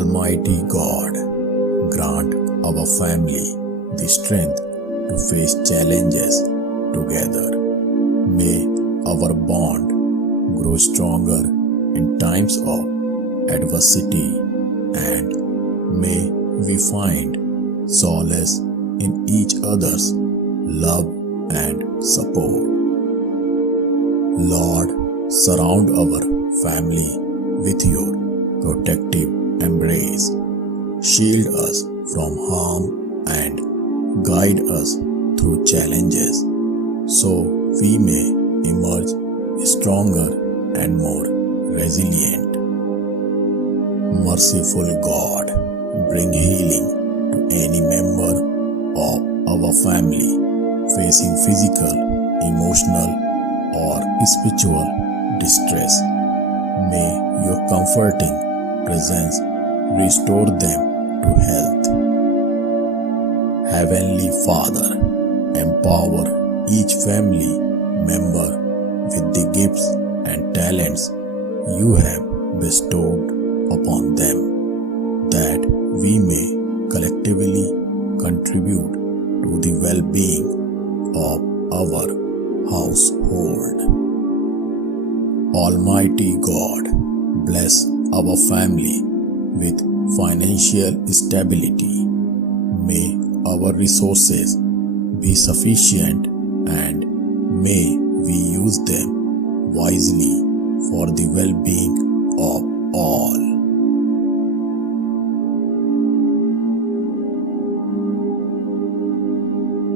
Almighty God, grant our family the strength to face challenges together. May our bond grow stronger in times of adversity, and may we find solace in each other's love and support. Lord, surround our family with your protective embrace. Shield us from harm and guide us through challenges so we may emerge stronger and more resilient. Merciful God, bring healing to any member of our family facing physical, emotional, or spiritual distress. May your comforting presence restore them to health. Heavenly Father, empower each family member with the gifts and talents you have bestowed upon them, that we may collectively contribute to the well-being of our household. Almighty God, bless our family with financial stability. May our resources be sufficient, and may we use them wisely for the well-being of all.